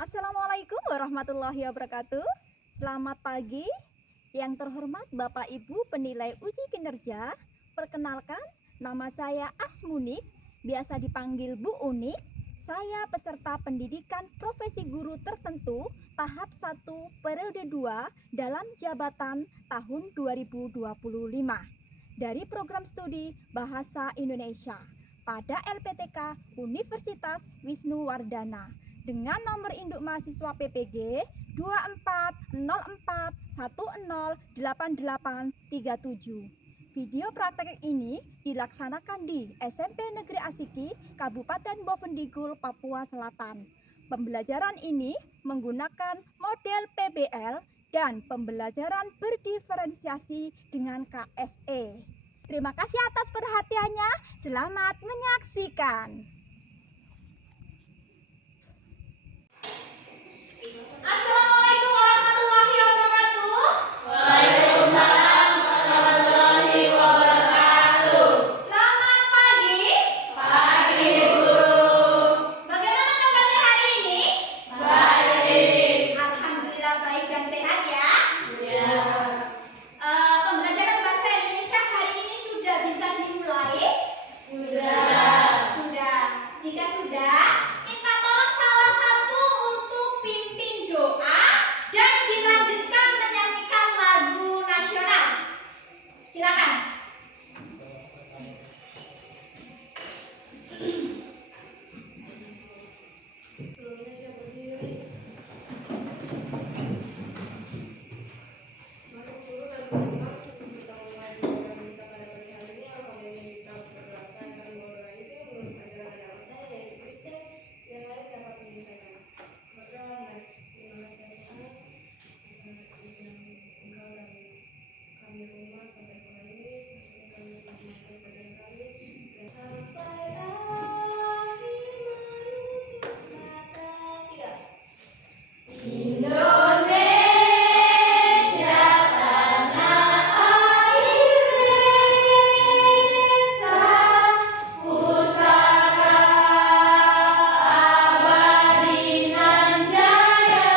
Assalamualaikum warahmatullahi wabarakatuh. Selamat pagi. Yang terhormat Bapak Ibu penilai uji kinerja. Perkenalkan, nama saya Asmunik, biasa dipanggil Bu Unik. Saya peserta pendidikan profesi guru tertentu tahap 1 periode 2 dalam jabatan tahun 2025 dari program studi Bahasa Indonesia pada LPTK Universitas Wisnuwardana dengan nomor induk mahasiswa PPG 2404108837. Video praktek ini dilaksanakan di SMP Negeri Asiki, Kabupaten Bovendigul, Papua Selatan. Pembelajaran ini menggunakan model PBL dan pembelajaran berdiferensiasi dengan KSE. Terima kasih atas perhatiannya. Selamat menyaksikan. Assalamualaikum warahmatullahi wabarakatuh. Waalaikumsalam warahmatullahi wabarakatuh. Selamat pagi. Pagi guru. Bagaimana kabarnya hari ini? Baik. Alhamdulillah baik dan sehat ya. Ya. Pembelajaran bahasa Indonesia hari ini sudah bisa dimulai? Sudah. Sudah. Jika sudah, minta tolong salah satu untuk pimpin doa dan dilanjutkan menyanyikan lagu nasional. Silakan. Sebelumnya saya berdiri. Mari guru dan berdoa sebelum kita mulai program kita pada pagi hari ini. Kami ingin kita berdasarkan bahwa itu menurut ajaran agama saya yaitu Kristen yang lain dapat menyelesaikan. Berdoa dan terima kasih Tuhan. Atas segala Engkau dan kami rumah sampai sekolah ini maksudnya kami menjalankan pelajaran kami dan sampai akhir menutup mata tidak. Indonesia tanah air beta, pusaka abadi nan jaya.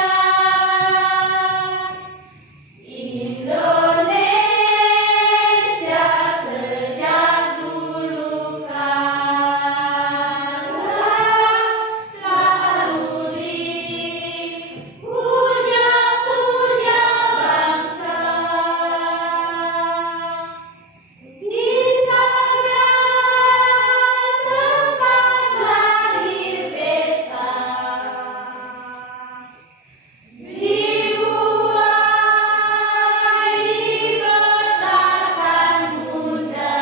Indonesia sejak dulu kala selalu dipuja-puja bangsa. Di sana tempat lahir beta, dibuai dibesarkan bunda,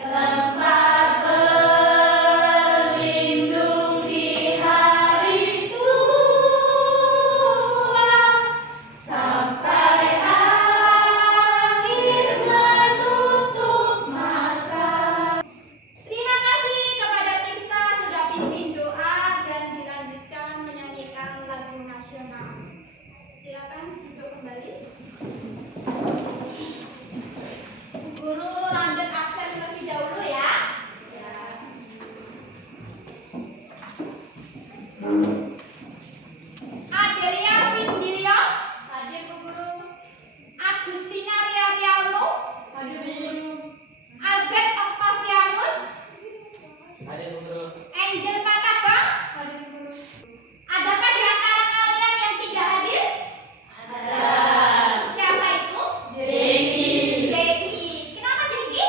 tempat berlindung di hari tua sampai akhir menutup mata. Terima kasih kepada Tirsa sudah pimpin doa dan dilanjutkan menyanyikan lagu nasional. Silakan duduk kembali. Bu Guru lanjut absen terlebih dahulu ya. Adelia Vindirio, hadir Bu Guru. Agustina Ria Rialmo, Hadir guru. Albert Octavianus, Hadir Bu Guru. Angel Patabang. Hadir guru. Adakah di antara kalian yang tidak hadir? Ada. Siapa itu? Jeki. Jeki. Kenapa Jeki?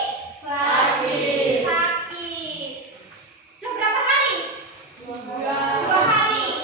Sakit. Sakit. Sudah berapa hari? 2 2 hari.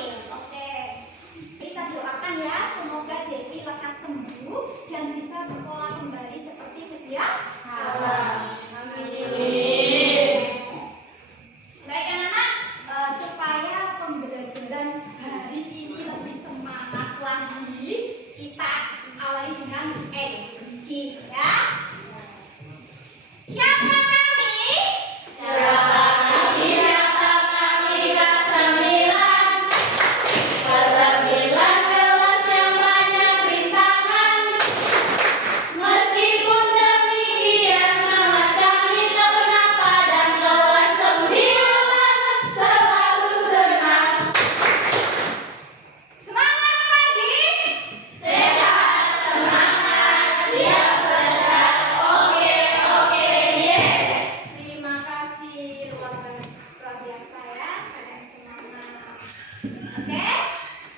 Oke,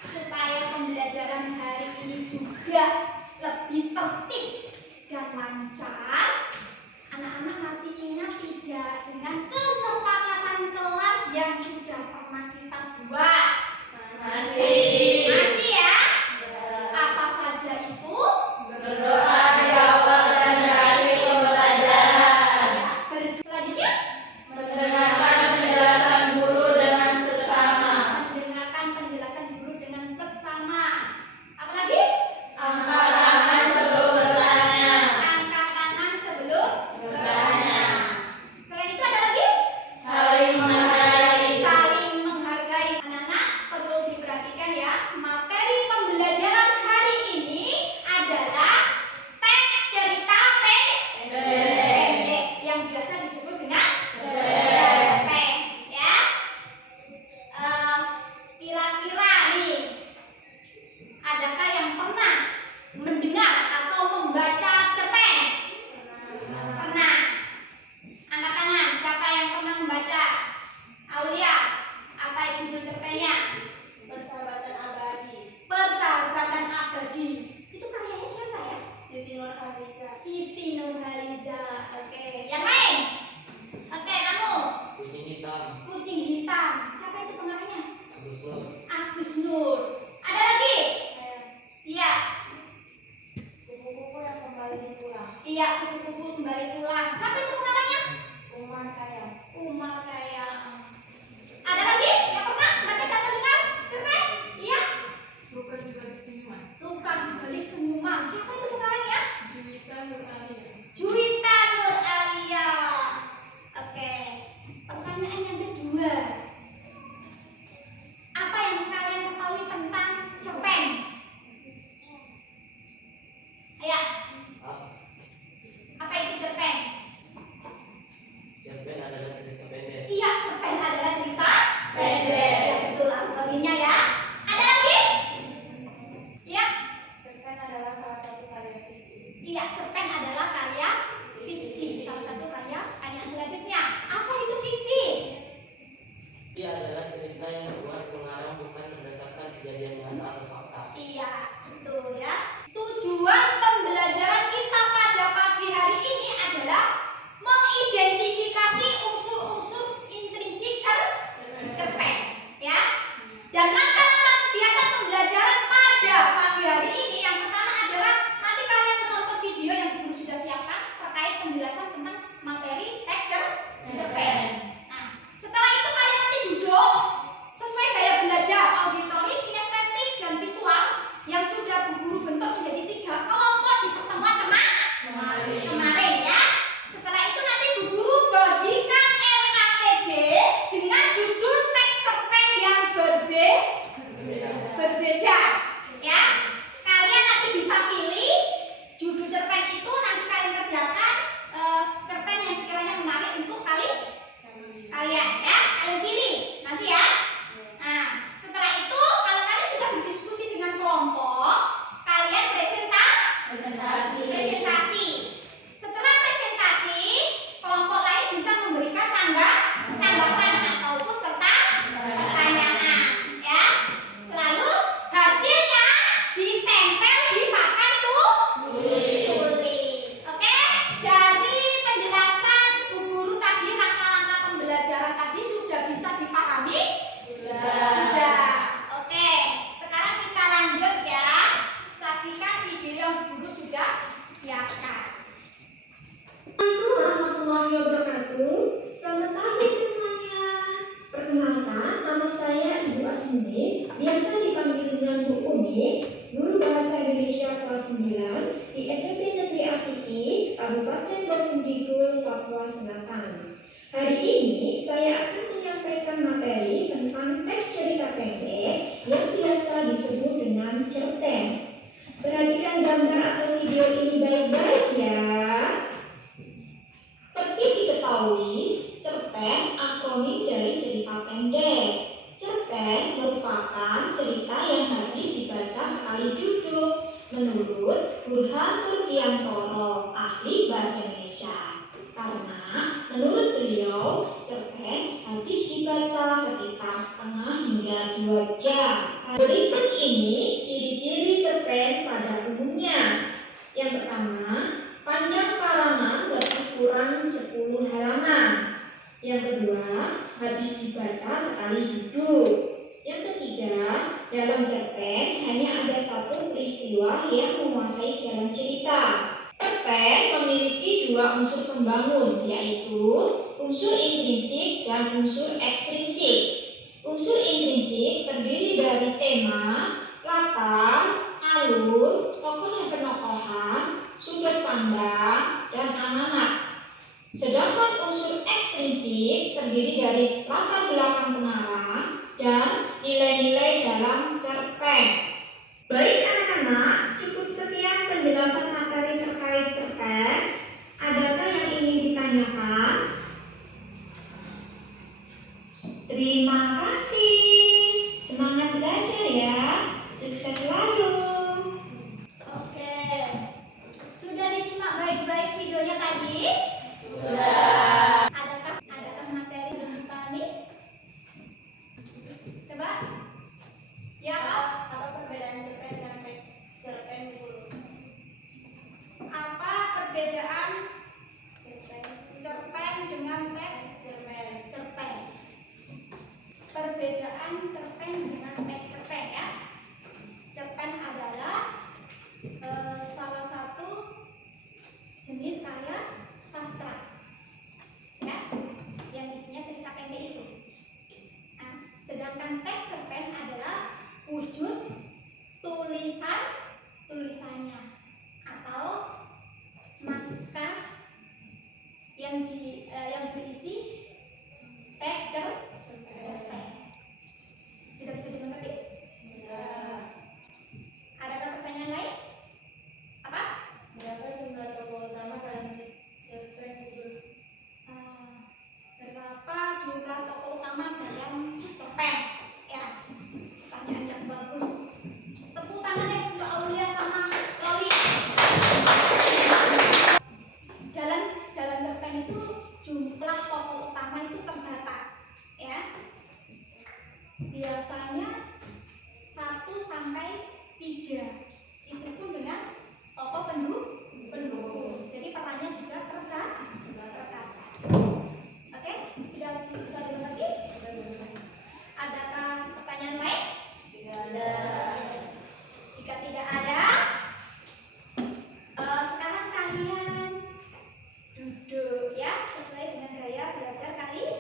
supaya pembelajaran hari ini juga lebih tertib dan lancar, anak-anak masih ingat tidak dengan kesepakatan kelas yang sudah pernah kita buat? Masih. Masih ya? Apa saja itu? Berdoa di awal dan akhir pembelajaran. Selanjutnya, Mendengarkan penjelasan guru dengan seksama. mendengarkan penjelasan guru dengan seksama. Apa lagi? Angkat tangan sebelum bertanya. Angkat tangan sebelum Bertanya. Selain itu ada lagi? Saling menghargai. Saling menghargai. Anak-anak perlu diperhatikan ya, materi pembelajaran hari ini adalah teks cerita pendek yang biasa disebut dengan cerpen ya. Kira-kira nih, adakah yang pernah mendengar atau membaca cerpen? Pernah. Angkat tangan, siapa yang pernah membaca? Aulia, apa itu judul cerpennya? Persahabatan abadi. Persahabatan Abadi. Itu karyanya siapa ya? Siti Nurhaliza. Siti Nurhaliza. Oke, yang lain? Oke, kamu. Kucing hitam. Kucing hitam. Siapa itu pengarangnya? Agus Nur. Agus Nur. Ada lagi? Iya. Kupu-kupu yang kembali pulang. Iya, kupu-kupu kembali pulang. Siapa itu pengarangnya? Umar Khayyam. Umar Khayyam. Ada lagi yang pernah baca dan mendengar cerpen? Iya. Luka di balik senyuman. Luka di balik senyuman. Siapa itu pengarangnya? Juwita Nuralia. Juwita Nuralia. Oke. Pertanyaan yang kedua. Apa yang kalian ketahui tentang cerpen? Ayo, apa itu cerpen? Cerpen adalah cerita pendek. Iya, cerpen adalah cerita pendek. Ya, betul Antoninya ya. Ada lagi? Iya. Cerpen adalah salah satu karya fiksi. Iya, cerpen adalah karya fiksi. Salah satu karya. Pertanyaan selanjutnya, apa itu fiksi? Dia adalah cerita yang dibuat pengarang bukan berdasarkan kejadian nyata atau fakta. Iya, betul ya. Tujuan pembelajaran kita pada pagi hari ini adalah mengidentifikasi unsur-unsur intrinsik cerpen, ya. Dan langkah-langkah kegiatan pembelajaran pada pagi hari ini yang pertama adalah nanti kalian menonton video yang guru sudah siapkan terkait penjelasan tentang materi teks cerpen. Nah, setelah itu kalian nanti duduk sesuai gaya belajar auditori, kinestetik, dan visual yang sudah Bu Guru bentuk menjadi 3 kelompok di pertemuan kemarin ya. Setelah itu nanti Bu Guru bagikan LKPD dengan judul teks cerpen yang berbeda ya. Kalian nanti bisa pilih judul cerpen itu, nanti kalian kerjakan cerpen yang sekiranya menarik untuk kalian ya. Kalian pilih nanti ya. Nah, setelah itu kalau kalian sudah berdiskusi dengan kelompok, kalian presentasi. Setelah presentasi, kelompok lain bisa memberikan tanggapan ataupun pertanyaan ya. Selalu hasilnya ditempel di papan tulis. Oke? Dari penjelasan Bu Guru tadi, langkah-langkah pembelajaran tadi sudah bisa dipahami? Sudah. Oke, sekarang kita lanjut ya. Saksikan video yang Bu Guru sudah siapkan. Assalamualaikum warahmatullahi wabarakatuh. Selamat pagi semuanya. Perkenalkan, nama saya Ibu Asmuni, biasa dipanggil dengan Bu Umi, guru Bahasa Indonesia kelas 9 di SMP Negeri Asiki, Kabupaten Bovendigul, Papua Selatan. Hari ini saya akan menyampaikan materi tentang teks cerita pendek yang biasa disebut dengan cerpen. Perhatikan gambar atau video ini baik-baik ya. Seperti diketahui, cerpen akronim dari cerita pendek. Cerpen merupakan cerita yang habis dibaca sekali duduk, menurut Burhan Nurdiantoro, ahli bahasa Indonesia. Karena menurut beliau, cerpen habis dibaca sekitar setengah hingga 2 jam. Berikut ini ciri-ciri cerpen pada umumnya. Yang pertama, panjang karangan berukuran 10 halaman. Yang kedua, habis dibaca sekali duduk. Yang ketiga, dalam cerpen hanya ada satu peristiwa yang menguasai jalan cerita. Cerpen memiliki 2 unsur pembangun, yaitu unsur intrinsik dan unsur ekstrinsik. Unsur intrinsik terdiri dari tema, latar, alur, tokoh dan penokohan, sudut pandang, dan amanat. Sedangkan unsur ekstrinsik terdiri dari latar belakang pengarang dan nilai-nilai dalam cerpen. Baik anak-anak, cukup sekian penjelasan materi terkait cerpen. Adakah yang ingin ditanyakan? Terima kasih. Semangat belajar ya. Sukses selalu. Oke, sudah disimak baik-baik videonya tadi? Sudah. Adakah materi yang belum dipahami? Coba. Ya, Apa perbedaan cerpen dengan teks cerpen guru? apa perbedaan Cerpen cerpen dengan teks cerpen. cerpen? Perbedaan cerpen dengan teks cerpen ya. Cerpen adalah salah satu jenis karya sastra ya, yang isinya cerita pendek itu. Nah, sedangkan teks cerpen adalah wujud tulisannya atau naskah yang berisi teks cerpen. Sudah bisa dimengerti? Adakah pertanyaan lain? Apa? Berapa jumlah tokoh utama dalam cerpen guru? Berapa jumlah tokoh utama dalam cerpen? Ya, pertanyaan yang bagus. Tepuk tangan ya untuk Aulia sama Loli. Dalam cerpen itu jumlah tokoh utama itu terbatas, ya. Biasanya 1 sampai 3. Itu pun dengan tokoh pendukung. Jadi perannya juga terbatas. Oke, sudah bisa dimengerti? Adakah pertanyaan lain? Tidak ada. Jika tidak ada, sekarang kalian duduk ya, sesuai dengan gaya belajar kalian.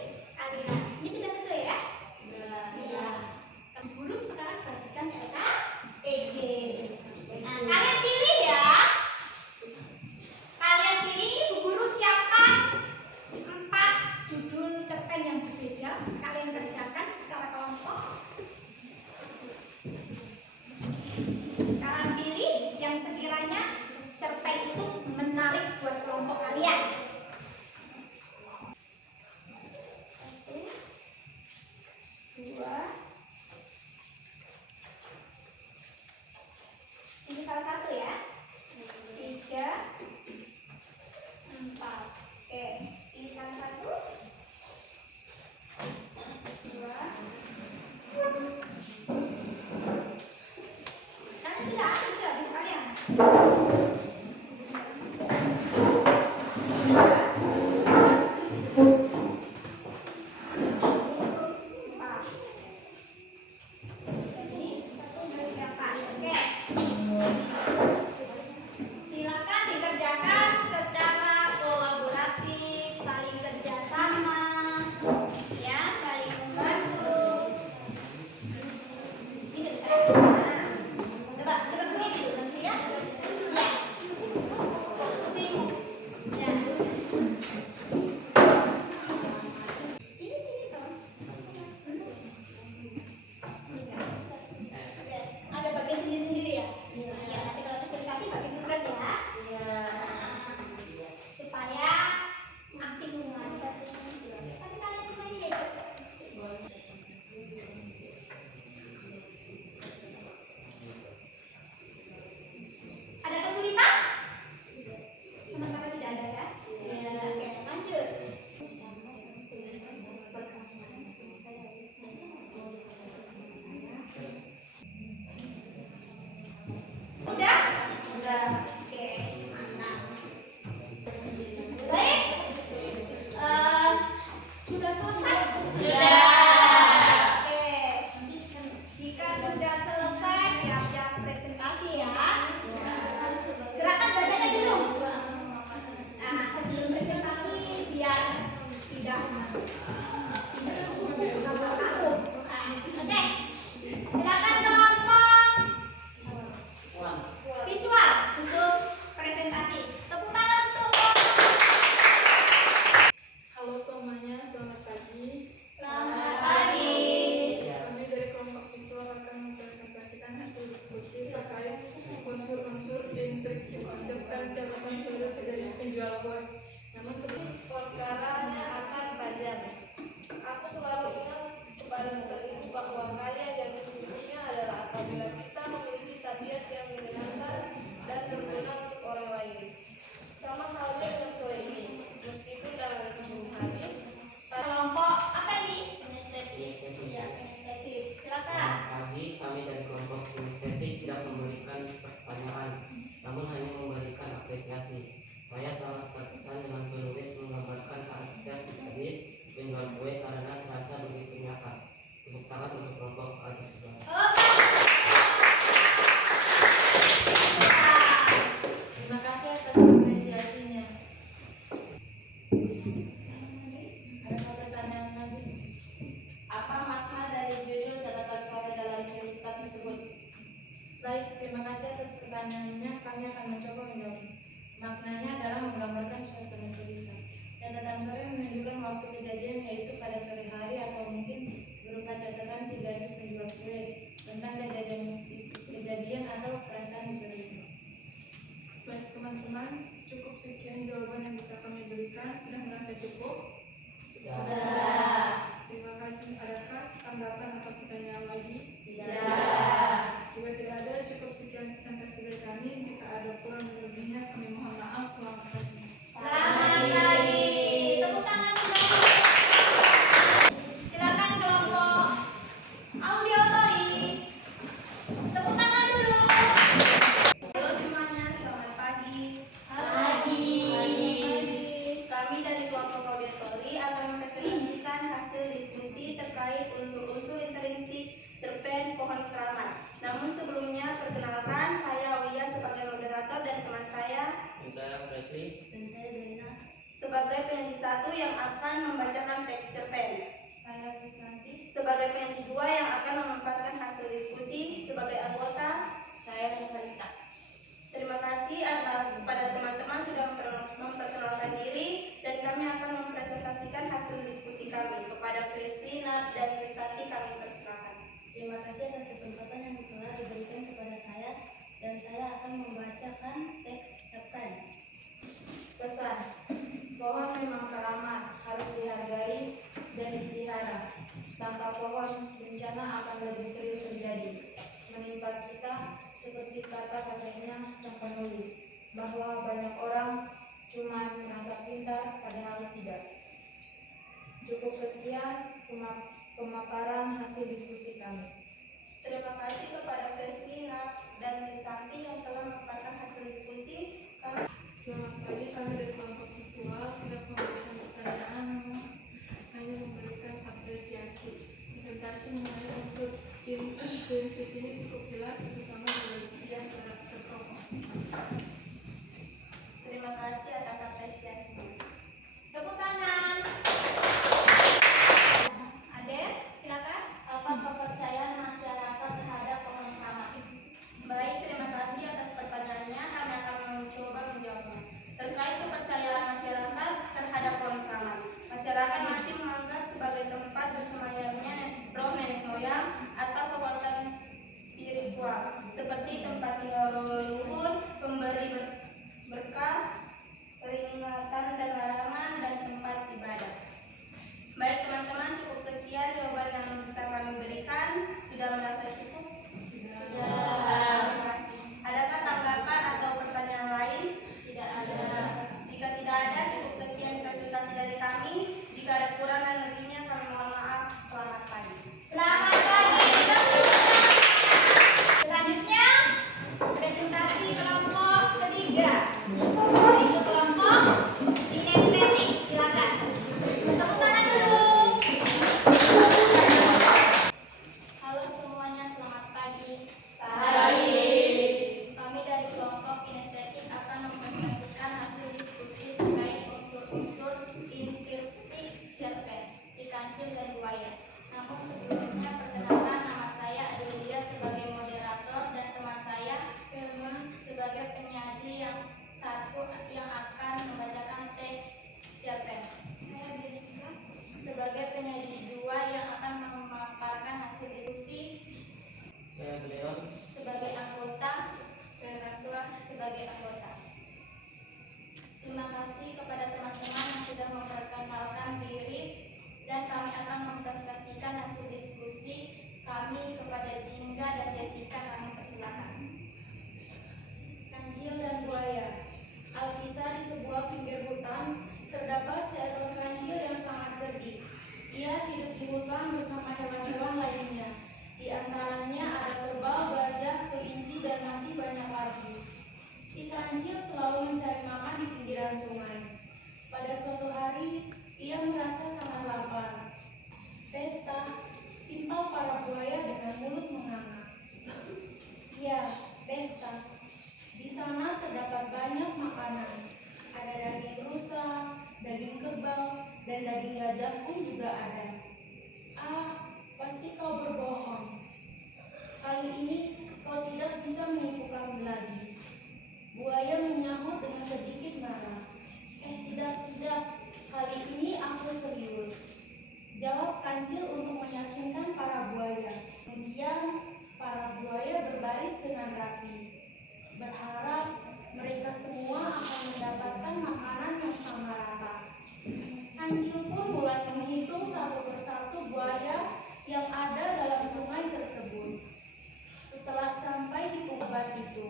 Ini sudah sesuai ya? Iya. Guru sekarang perhatikan LKEG. Nah, kalian pilih ya. Kalian pilih, guru siapkan 4 judul cerpen yang berbeda. Kalian kerjakan secara kelompok. Kalian pilih yang sekiranya cerpen itu menarik buat kelompok kalian. Oke. 2. Ini salah satu ya. 3, 4. Oke, ini salah satu. 2. Kan sudah buku kalian. 4. Ini 1, 2, 3, 4. Oke. Silakan dikerjakan secara kolaboratif, saling kerjasama, ya, saling membantu. Ini bisa. Coba berdiri dulu nanti ya. bahwa karya yang sesungguhnya adalah apabila kita memiliki tabiat yang menyenangkan dan berguna untuk orang lain. Sama halnya dengan sore ini, meskipun dalam hadis, Kelompok apa ini? Kinestetik. Iya, kinestetik. Silakan. Selamat pagi, kami dari kelompok kinestetik tidak memberikan pertanyaan, namun hanya memberikan apresiasi. Saya sangat terkesan dengan penulis menggambarkan karakter si gadis penjual kue karena terasa begitu nyata. Tepuk tangan untuk kelompok Agus Subhan. terima kasih atas apresiasinya. Ada pertanyaan lagi? Apa makna dari judul catatan sore dalam cerita tersebut? Baik, terima kasih atas pertanyaannya. Kami akan mencoba menjawab. Maknanya adalah menggambarkan suasana cerita. Catatan sore menunjukkan waktu kejadian, yaitu pada sore hari atau mungkin berupa catatan si gadis penjual kue tentang kejadian atau perasaan di sore itu. Baik teman-teman, cukup sekian jawaban yang bisa kami berikan. Sudah merasa cukup? Terima kasih. Adakah tanggapan atau pertanyaan lagi? Jika tidak ada, cukup sekian presentasi dari kami. Jika ada kurang lebihnya, kami mohon maaf. Selamat pagi. Selamat pagi. Tepuk tangan dulu. Silakan kelompok auditori. Tepuk tangan dulu. Halo semuanya, selamat pagi. Pagi. Kami dari kelompok auditori akan mempresentasikan hasil diskusi terkait unsur-unsur intrinsik cerpen Pohon Keramat. Namun sebelumnya, perkenalkan, saya Aulia sebagai moderator dan teman saya Dan saya Presley. dan saya Zaina sebagai penyanyi satu yang akan membacakan teks cerpen. Saya Krisnanti. Sebagai penyanyi dua yang akan memaparkan hasil diskusi. Sebagai anggota, Saya Rosalita. terima kasih atas kepada teman-teman sudah memperkenalkan diri, dan kami akan mempresentasikan hasil diskusi kami. Kepada Presley, Nat, dan Kristanti kami persilakan. Terima kasih atas kesempatan yang telah diberikan kepada saya, dan saya akan membacakan teks cerpen. Pesan: pohon memang keramat, harus dihargai dan dipelihara. Tanpa pohon, bencana akan lebih serius terjadi, menimpa kita seperti kata-katanya sang penulis, bahwa banyak orang cuma merasa pintar padahal tidak. Cukup sekian pemaparan hasil diskusi kami. Terima kasih kepada Presley, Nat, dan Kristanti yang telah memaparkan hasil diskusi. Selamat pagi, kami dari kelompok visual tidak memberikan pertanyaan, namun hanya memberikan apresiasi. Presentasi mengenai unsur prinsip ini cukup jelas, terutama dalam bagian karakter tokoh. Terima kasih atas apresiasinya. Tepuk tangan. Aden, silakan. Apa kepercayaan masyarakat terhadap pohon keramat? Baik, terima kasih atas pertanyaannya. Kami akan mencoba menjawabnya. Terkait kepercayaan masyarakat terhadap pohon keramat, masyarakat masih menganggap sebagai tempat bersemayamnya roh nenek moyang atau kekuatan spiritual, seperti tempat tinggal leluhur, pemberi berkah, peringatan dan larangan, dan tempat ibadah. Baik teman-teman, cukup sekian jawaban yang bisa kami berikan. Sudah merasa cukup? Adakah tanggapan atau pertanyaan lain? Tidak ada. Jika tidak ada, cukup sekian presentasi dari kami. Jika ada kurang dan lebihnya, kami mohon maaf. Selamat pagi. Selamat pagi. Selanjutnya, presentasi kelompok ketiga, yaitu kelompok kinestetik. Silakan. Tepuk tangan dulu. Ia hidup di hutan bersama hewan-hewan lainnya. Di antaranya ada kerbau, gajah, kelinci, dan masih banyak lagi. Si kancil selalu mencari makan di pinggiran sungai. Pada suatu hari, ia merasa sangat lapar. Pesta, timpal para buaya dengan mulut menganga. Ya, pesta. Di sana terdapat banyak makanan. Ada daging rusa, daging kerbau, dan daging gajah pun juga ada. Ah, pasti kau berbohong. Kali ini kau tidak bisa menipu kami lagi. Buaya menyahut dengan sedikit marah. Tidak. Kali ini aku serius. Jawab kancil untuk meyakinkan para buaya. Kemudian para buaya berbaris dengan rapi, berharap mereka semua akan mendapatkan makanan yang sama rata. Kancil pun mulai menghitung satu persatu buaya yang ada dalam sungai tersebut. Setelah sampai di kuburan itu,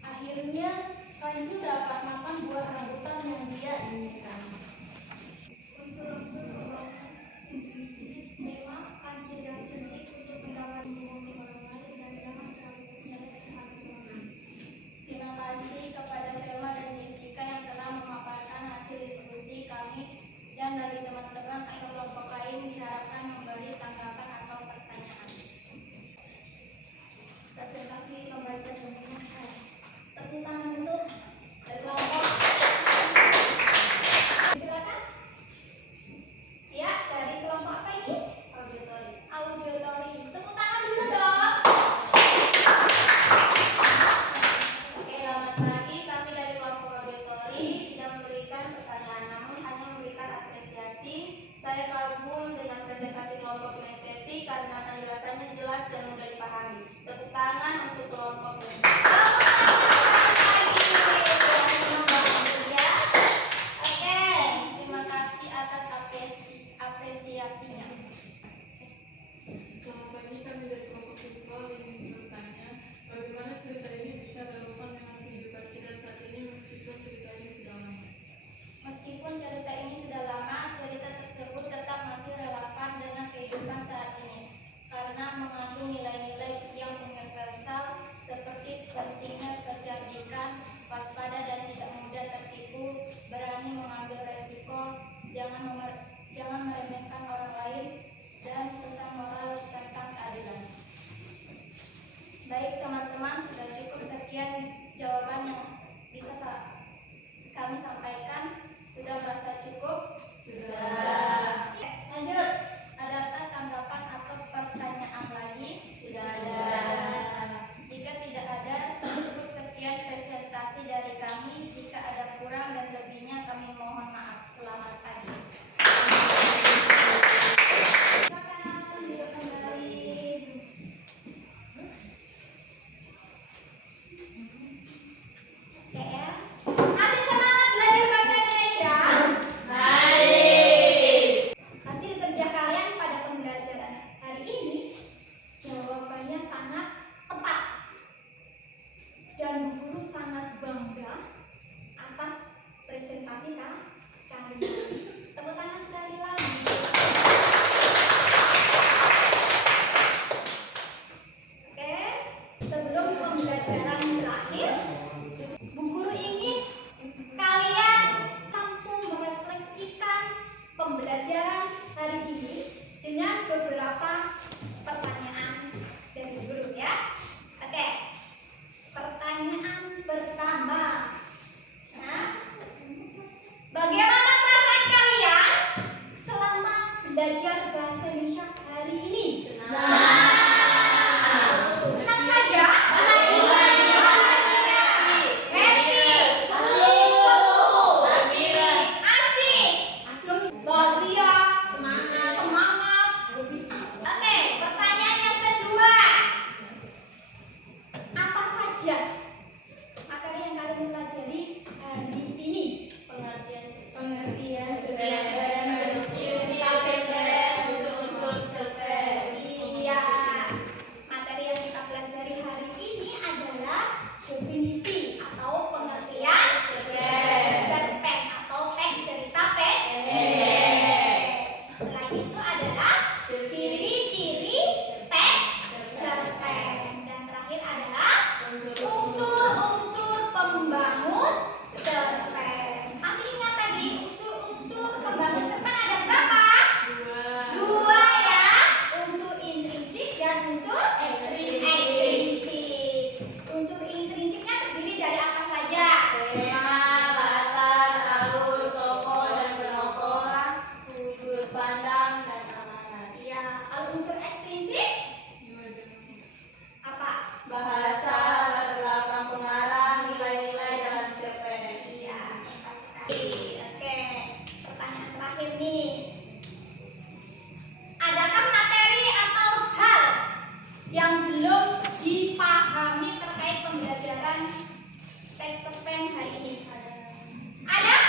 akhirnya kancil dapat makan buah rambutan yang dia inginkan. Unsur-unsur pembangunan intuisi tema kancil yang cerdik untuk mendapat hubungan orang lain dan jangan terlalu percaya terhadap orang. Terima kasih kepada Velma dan Jessica yang telah memaparkan hasil diskusi kami, dan bagi teman-teman atau kelompok lain diharapkan memberi tanggapan atau pertanyaan. Presentasi pembaca dongeng. Tepuk tangan untuk dari kelompok. Silakan. Ya, dari kelompok apa ini? Auditori. Tepuk tangan dulu dong. Oke, selamat pagi. Kami dari kelompok auditori tidak memberikan pertanyaan, namun hanya memberikan apresiasi. Saya kagum dengan presentasi kelompok kinestetik karena penjelasannya jelas dan mudah dipahami. Tepuk tangan untuk kelompok kinestetik. Oke, terima kasih atas apresiasinya. Selamat pagi, kami dari kelompok visual ingin bertanya, bagaimana cerita ini bisa relevan dengan kehidupan kita saat ini meskipun cerita ini sudah lama? Meskipun cerita ini sudah lama, cerita tersebut tetap masih relevan dengan kehidupan saat ini karena mengandung nilai-nilai yang universal seperti pentingnya kecerdikan, waspada dan tidak mudah tertipu, berani mengambil resiko, jangan meremehkan orang lain, dan pesan moral tentang keadilan. Baik teman-teman, sudah cukup sekian jawaban yang bisa kami sampaikan. Sudah merasa cukup? Sudah. Lanjut. Adakah tanggapan atau pertanyaan lagi? Tidak teks cerpen hari ini? Ada?